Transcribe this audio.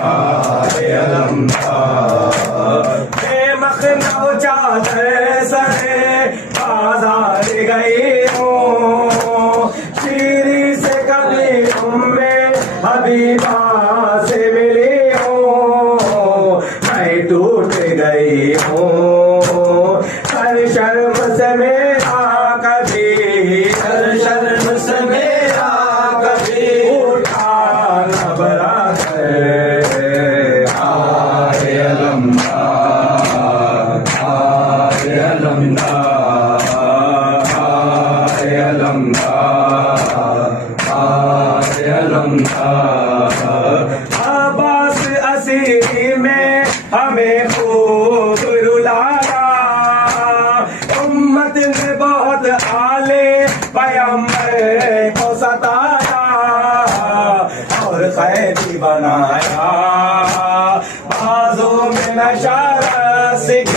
आए अलमदार। मखनऊ चादर सरे बाजार गई हूँ, शीरी से कभी उम्मे हबीबा से मिली हूँ, मैं टूट गई हूँ हर शर्म से मेरा कभी, हर शर्म से मेरा कभी उठा न बराबर। आए अलमदार, आए अलमदार, आए अलमदार, आए अलमदार। अब्बास असीरी में हमें खूब रुलाया, उम्मत ने बहुत आले पैगंबर को सताया और कैदी बनाया, बाजों में नशा सिख